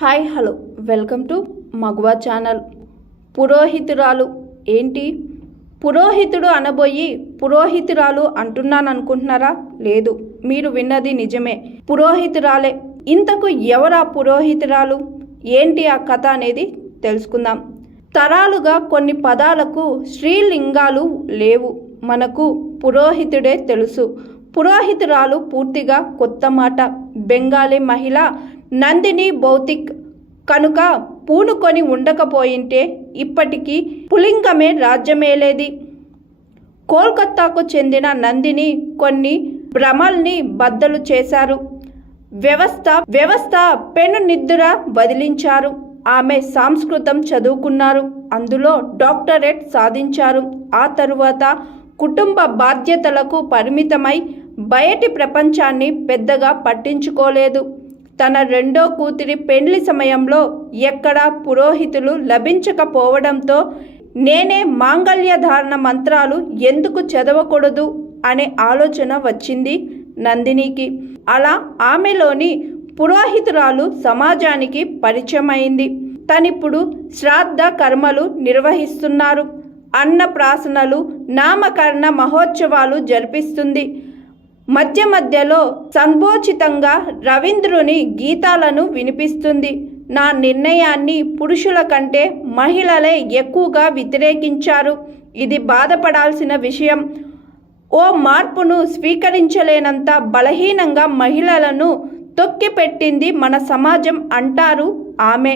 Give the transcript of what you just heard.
Hi hello welcome to మగువా channel. పురోహితురాలు ఏంటి? పురోహితుడు అనబోయి పురోహితురాలు అంటున్నాను అనుకుంటున్నారా? లేదు, మీరు విన్నది నిజమే, పురోహితురాలే. ఇంతకు ఎవరా పురోహితురాలు, ఏంటి ఆ కథ అనేది తెలుసుకుందాం. తరాలుగా కొన్ని పదాలకు స్త్రీలింగాలు లేవు, మనకు పురోహితుడే తెలుసు. పురోహితురాలు పూర్తిగా కొత్త మాట. బెంగాలీ మహిళ నందిని భౌతిక్ కనుక పూనుకొని ఉండకపోయింటే ఇప్పటికీ పులింగమే రాజ్యమేలేది. కోల్కతాకు చెందిన నందిని కొన్ని భ్రమల్ని బద్దలు చేశారు. వ్యవస్థ పెను నిద్ర వదిలించారు. ఆమె సంస్కృతం చదువుకున్నారు, అందులో డాక్టరేట్ సాధించారు. ఆ తరువాత కుటుంబ బాధ్యతలకు పరిమితమై బయటి ప్రపంచాన్ని పెద్దగా పట్టించుకోలేదు. తన రెండో కూతురి పెండ్లి సమయంలో ఎక్కడా పురోహితులు లభించకపోవడంతో నేనే మాంగళ్యధారణ మంత్రాలు ఎందుకు చదవకూడదు అనే ఆలోచన వచ్చింది నందినికి. అలా ఆమెలోని పురోహితురాలు సమాజానికి పరిచయమైంది. తనిప్పుడు శ్రాద్ధ కర్మలు నిర్వహిస్తున్నారు, అన్నప్రాసనలు, నామకరణ మహోత్సవాలు జరిపిస్తుంది. మధ్యలో సంభోచితంగా రవీంద్రుని గీతాలను వినిపిస్తుంది. నా నిర్ణయాన్ని పురుషుల కంటే మహిళలే ఎక్కువగా వ్యతిరేకించారు. ఇది బాధపడాల్సిన విషయం. ఓ మార్పును స్వీకరించలేనంత బలహీనంగా మహిళలను తొక్కిపెట్టింది మన సమాజం అంటారు ఆమె.